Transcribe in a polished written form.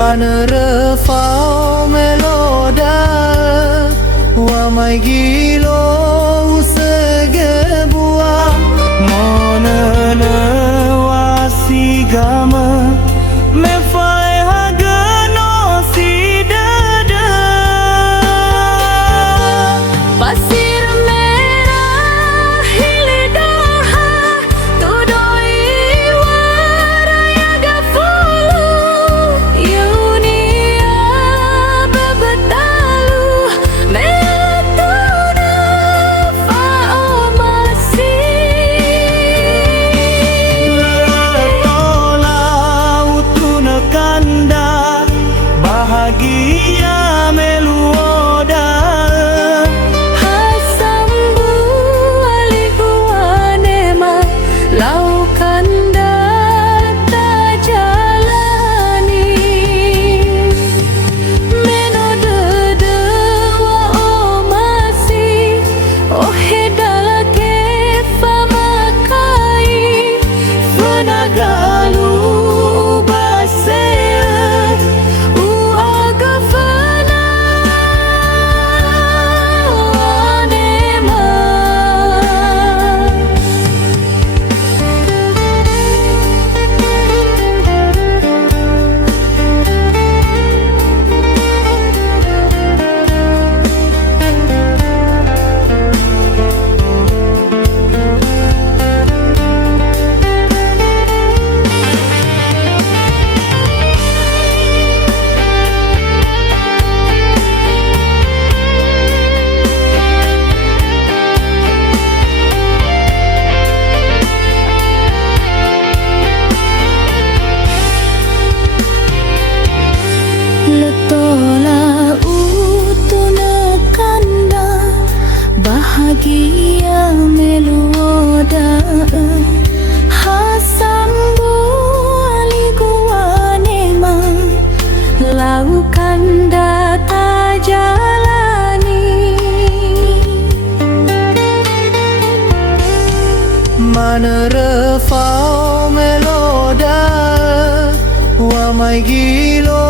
Mana refau meloda wa mai gilo segebua mona na wasigama me fai hagano sidada pasir merah hilidaha tudoi waraya gafulu yunia babatalu melatuna faomasi letola utuna kanda bahagia meluoda hasambu alikuanema laukanda tajalani menodede wa omasi ohedala kefa makai Venagalu basea uagafana anema letola utuna kanda bahagia meluoda hasambu alikuanema laukanda tajalani Mana refau meloda wa mai gilo